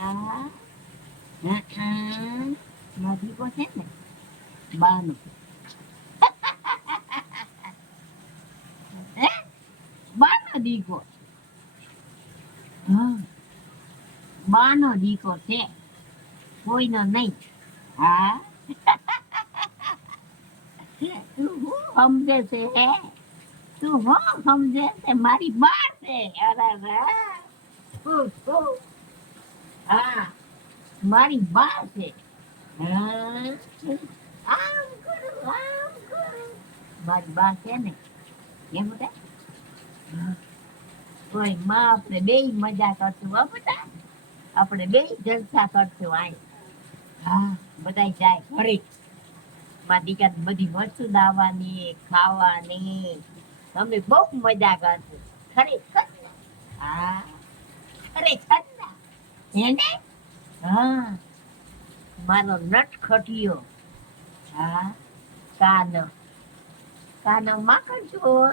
આ નથી કો છે ને બાનો હે બાનો દીકો હા બાનો દીકો છે કોઈનો નહીં હા તું હું સમજે છે હે તું હું સમજે છે મારી બા છે અરે રે હા મારી બા છે હા આમ કરું આમ કરું મારી બા છે ને એમ બધા કોઈ માં આપણે બે મજા કરશું હો બધા આપણે બે જલસા કરશું આય હા બધા જાય ઘરે માં દીકરા બધી વસ્તુ લાવવાની ખાવાની અમે બહુ મજા કરશું ખરેખર ને હા ખરેખર ને એને હા મારો નટખટીયો હા કાનો કાનો માખણ ચોર